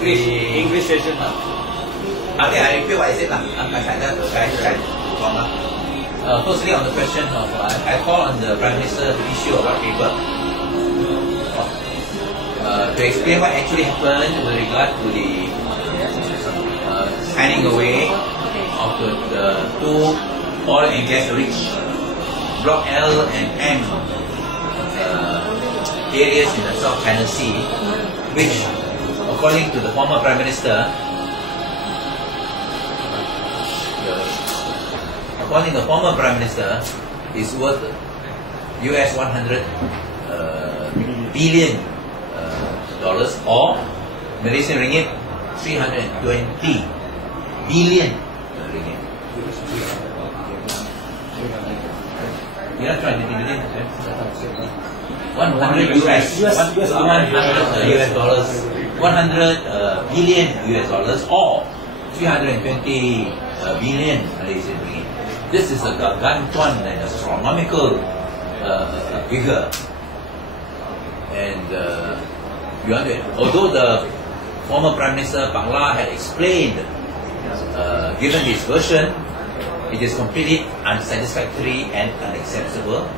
English version lah. Okay, I repeat what I said lah. Firstly, on the question of, I call on the Prime Minister to issue a white paper to explain what actually happened with regard to the signing away of the two oil and gas rich Block L and M areas in the South China Sea, which, according to the former Prime Minister, is worth US 100 billion dollars, or Malaysian ringgit 320 billion ringgit. You are trying to billion? 100 US dollars, 100 billion US dollars, or 320 billion Malaysian ringgit. This is a gargantuan and astronomical figure. And although the former Prime Minister Pak La had explained, given his version, it is completely unsatisfactory and unacceptable,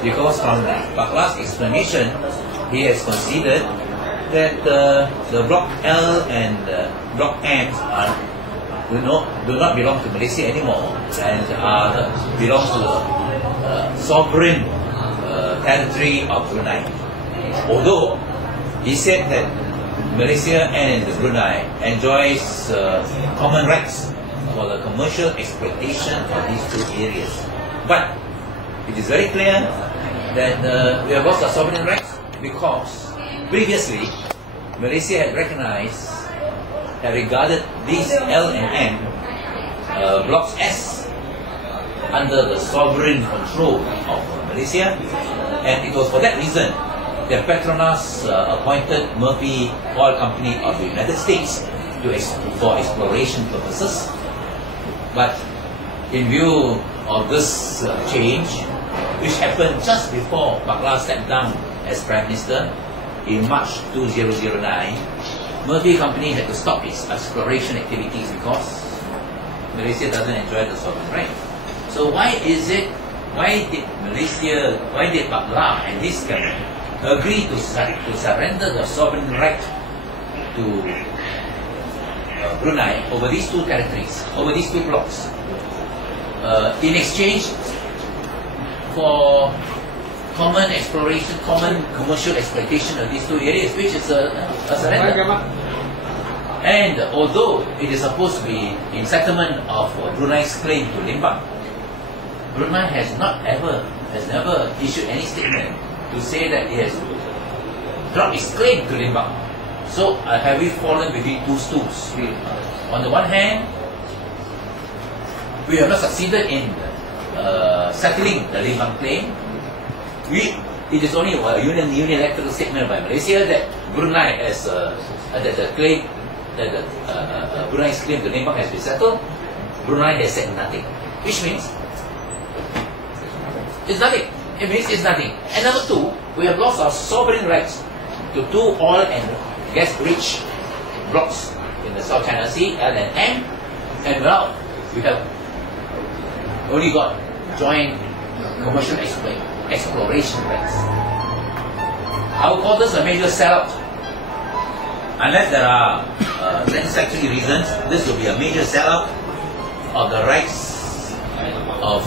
because from Pak La's explanation, he has considered that the Block L and Block M do not belong to Malaysia anymore, and belong to the sovereign territory of Brunei. Although he said that Malaysia and Brunei enjoys common rights for the commercial exploitation of these two areas, but it is very clear that we have lost our sovereign rights, because previously Malaysia had regarded these L and M blocks S under the sovereign control of Malaysia, and it was for that reason that Petronas appointed Murphy Oil Company of the United States for exploration purposes. But in view of this change, which happened just before Pak La stepped down as Prime Minister in March 2009, Murphy Company had to stop its exploration activities because Malaysia doesn't enjoy the sovereign right. So why did Pak La and his cabinet agree to surrender the sovereign right to Brunei over these two territories, over these two blocks, in exchange for common exploration, common commercial exploitation of these two areas, which is a surrender? And although it is supposed to be in settlement of Brunei's claim to Limbang, Brunei has never issued any statement to say that it has dropped its claim to Limbang. So have we fallen between two stools? On the one hand, we have not succeeded in settling the Limbang claim. It is only a unilateral statement by Malaysia that Brunei has Brunei's claim to Limbang has been settled. Brunei has said nothing, which means it's nothing. It means it's nothing. And number two, we have lost our sovereign rights to two oil and gas-rich blocks in the South China Sea, L and M, and now we have only got joint commercial exploration rights. I would call this a major sellout. Unless there are satisfactory reasons, this will be a major sellout of the rights of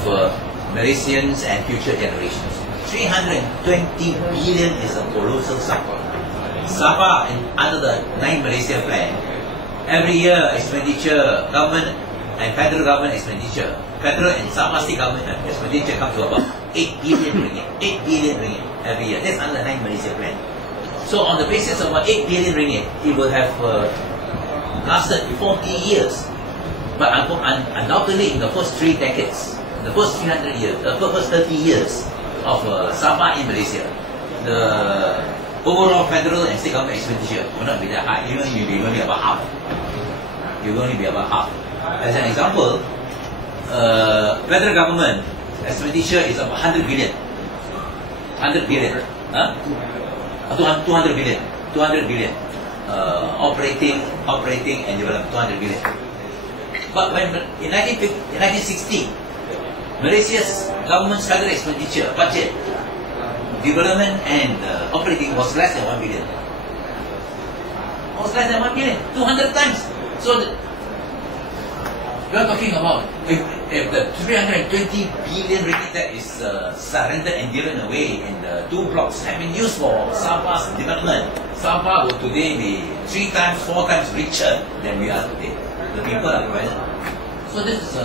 Malaysians and future generations. 320 billion is a colossal sum. Sabah, under the 9 Malaysia plan, every year expenditure, government and federal government expenditure, federal and Sabah state government expenditure comes to about 8 billion ringgit. 8 billion ringgit every year. That's under the 9 Malaysia plan. So on the basis of about 8 billion ringgit, it will have lasted 40 years. But undoubtedly in the first 3 decades, the first 300 years, the first 30 years of Sabah in Malaysia, the overall federal and state government expenditure will not be that high. It will only be about half. It will only be about half. As an example, federal government expenditure is about 100 billion. 100 billion. 200 billion. 200 billion. operating and development, 200 billion. But when in 1960, Malaysia's government's federal expenditure budget, development and operating was less than 1 billion. Was less than 1 billion, 200 times. So we are talking about if the 320 billion ringgit that is surrendered and given away in the 2 blocks have been used for Sabah's development, Sabah would today be 3 times, 4 times richer than we are today. The people are provided. So this is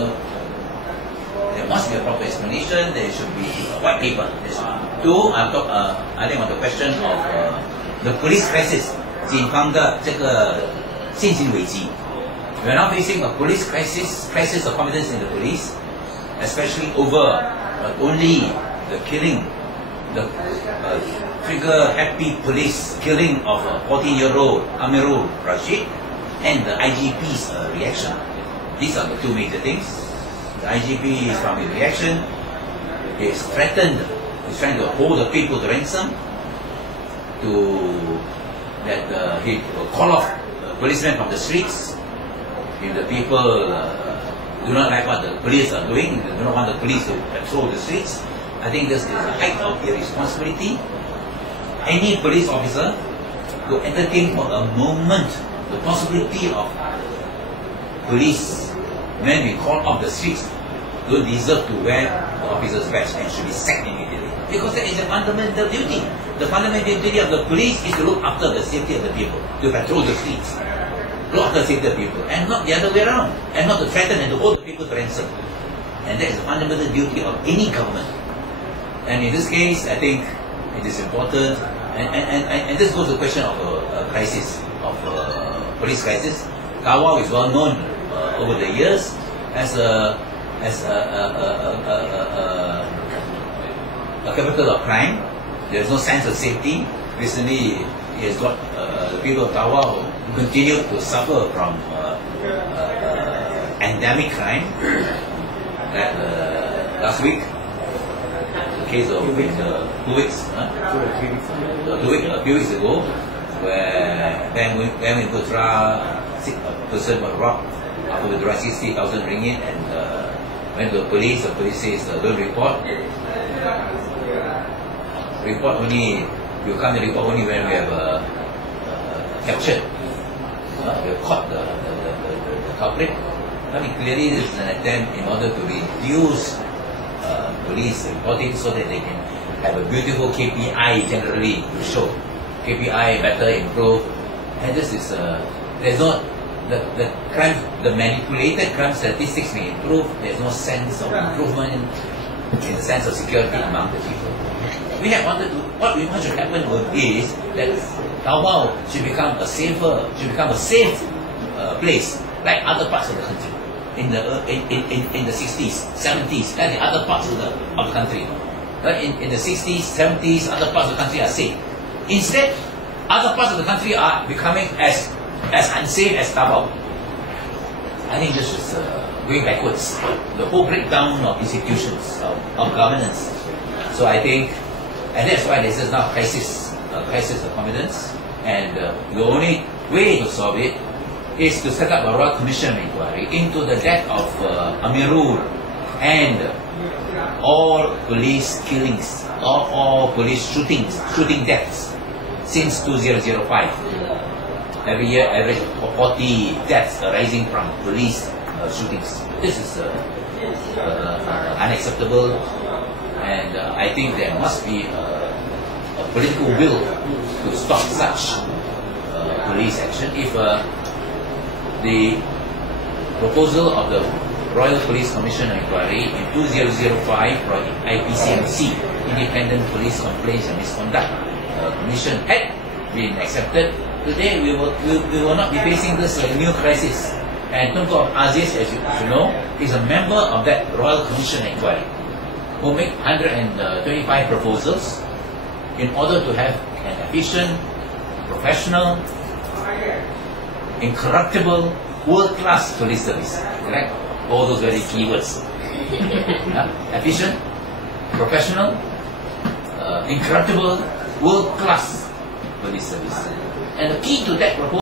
there must be a proper explanation. There should be a white paper. Two, I think on the question of the police crisis, 警方的这个信心危机。We are now facing a police crisis of confidence in the police, especially over only the killing, the trigger-happy police killing of a 14-year-old Amirul Rashid, and the IGP's reaction. These are the 2 major things. The IGP is from his reaction, is threatened, is trying to hold the people to ransom, he will call off policemen from the streets. If the people do not like what the police are doing, they do not want the police to patrol the streets, I think this is a height of irresponsibility. Any police officer who entertain for a moment the possibility of police men being called off the streets don't deserve to wear the officer's badge and should be sacked immediately. Because that is a fundamental duty. The fundamental duty of the police is to look after the safety of the people, to patrol the streets, look after the safety of the people, and not the other way around, and not to threaten and to hold the people to ransom. And that is a fundamental duty of any government. And in this case, I think it is important, and this goes to the question of a crisis, of police crisis. Tawau is well known over the years as a capital of crime. There is no sense of safety. Recently, he has got the people of Tawau who continue to suffer from endemic crime. That last week, the case of 2 weeks, a few weeks ago, where Wisma Putra, a person was robbed after withdrawing 60,000 ringgit and went to the police. The police says don't report. Report only, you come to report only when we have captured, we have caught the culprit. I mean, clearly this is an attempt in order to reduce police reporting so that they can have a beautiful KPI generally to show. KPI better improve, and this is there's no the crime, the manipulated crime statistics may improve. There's no sense of improvement in the sense of security among the people. We have wanted to, what we want should happen is that Tawau should become a safe place like other parts of the country in the 60s, 70s, and the other parts of the country. But in the 60s, 70s, other parts of the country are safe. Instead, other parts of the country are becoming as unsafe as Sabah. I think this is going backwards. The whole breakdown of institutions, of governance. So I think, and that's why this is now a crisis of confidence. And the only way to solve it is to set up a royal commission inquiry into the death of Amirul and all police killings, all police shooting deaths since 2005. Every year, average 40 deaths arising from police shootings. This is unacceptable, and I think there must be a political will to stop such police action. If the proposal of the Royal Police Commission Inquiry in 2005 for the IPCMC, Independent Police Complaints and Misconduct Commission, had been accepted, today we will not be facing this new crisis. And Tunku Aziz, as you know, is a member of that Royal Commission Inquiry, who make 125 proposals in order to have an efficient, professional, incorruptible, world-class police service. Correct? All those very key words. Efficient, professional, incorruptible, world-class police service. And the key to that proposal